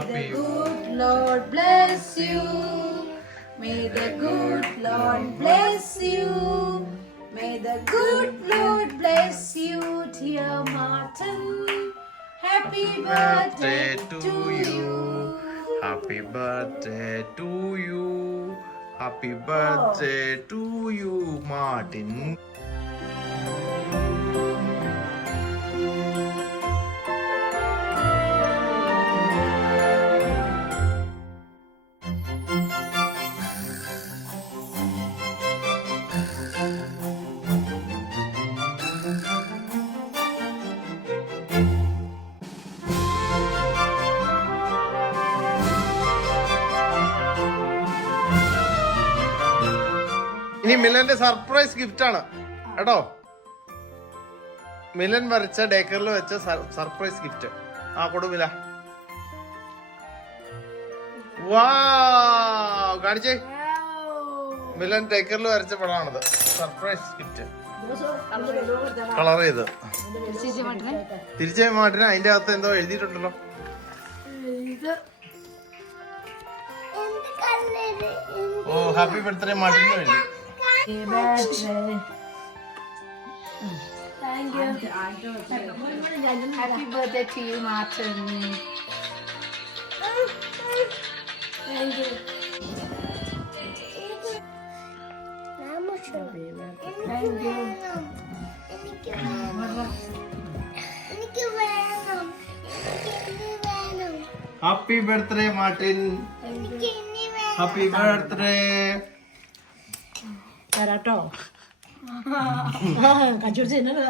the good Lord bless you. May the good Lord bless you. May the good Lord bless you, dear Martin. Happy birthday to you. Happy birthday to you. Happy birthday to you, Martin. ഇനി മിലന്റെ surprise gift ആണ് കേട്ടോ. മിലൻ വരച്ച ഡേക്കറിൽ വെച്ച surprise gift. ആ കൊടു മില. വാ കാണിച്ചേ. മിലൻ ഡേക്കറിൽ വരച്ച പടമാണത്. സർപ്രൈസ് ഗിഫ്റ്റ് കളർ ചെയ്ത് തിരിച്ചേ മാട്ടിന് അതിന്റെ അകത്ത് എന്തോ എഴുതിയിട്ടുണ്ടല്ലോ. ഓ ഹാപ്പി ബർത്ത്ഡേ മാർട്ടിൻ എഴുതി. Thank you. Happy birthday to you, Martin. Thank you. Thank you. Happy birthday Martin. Happy birthday. തരാട്ടോ കച്ചവടം ചെയ്യുന്നത്